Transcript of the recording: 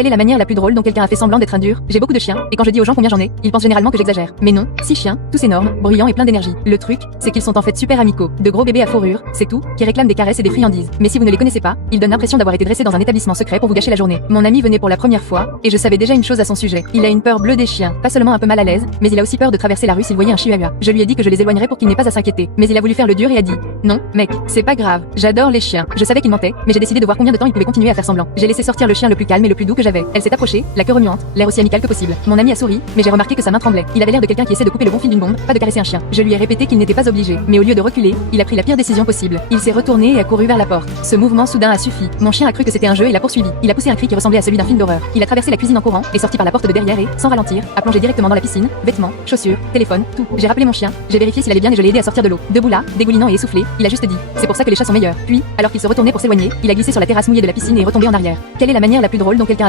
Quelle est la manière la plus drôle dont quelqu'un a fait semblant d'être un dur? J'ai beaucoup de chiens, et quand je dis aux gens combien j'en ai, ils pensent généralement que j'exagère. Mais non, 6 chiens, tous énormes, bruyants et pleins d'énergie. Le truc, c'est qu'ils sont en fait super amicaux, de gros bébés à fourrure, c'est tout, qui réclament des caresses et des friandises. Mais si vous ne les connaissez pas, ils donnent l'impression d'avoir été dressés dans un établissement secret pour vous gâcher la journée. Mon ami venait pour la première fois, et je savais déjà une chose à son sujet. Il a une peur bleue des chiens, pas seulement un peu mal à l'aise, mais il a aussi peur de traverser la rue s'il voyait un chihuahua. Je lui ai dit que je les éloignerais pour qu'il n'ait pas à s'inquiéter, mais il a voulu faire le dur et a dit: non, mec, c'est pas grave, j'adore les chiens. Je savais qu'il mentait, mais j'ai décidé de voir combien de temps il pouvait continuer à faire semblant. J'ai laissé sortir le chien le plus calme et le plus doux que j'avais. Elle s'est approchée, la queue remuante, l'air aussi amical que possible. Mon ami a souri, mais j'ai remarqué que sa main tremblait. Il avait l'air de quelqu'un qui essaie de couper le bon fil d'une bombe, pas de caresser un chien. Je lui ai répété qu'il n'était pas obligé, mais au lieu de reculer, il a pris la pire décision possible. Il s'est retourné et a couru vers la porte. Ce mouvement soudain a suffi. Mon chien a cru que c'était un jeu et l'a poursuivi. Il a poussé un cri qui ressemblait à celui d'un film d'horreur. Il a traversé la cuisine en courant et sorti par la porte de derrière et, sans ralentir, a plongé directement dans la piscine, vêtements, chaussures, téléphone, tout. J'ai rappelé mon chien, j'ai vérifié s'il allait bien et je l'ai aidé à sortir de l'eau. Debout là, dégoulinant et essoufflé, il a juste dit: c'est pour ça que les chats sont meilleurs. Puis, alors qu'il se retournait pour s'éloigner, il a glissé sur la terrasse mouillée de la piscine et est retombé en arrière. Quelle est la manière la plus drôle dont quelqu'un a fait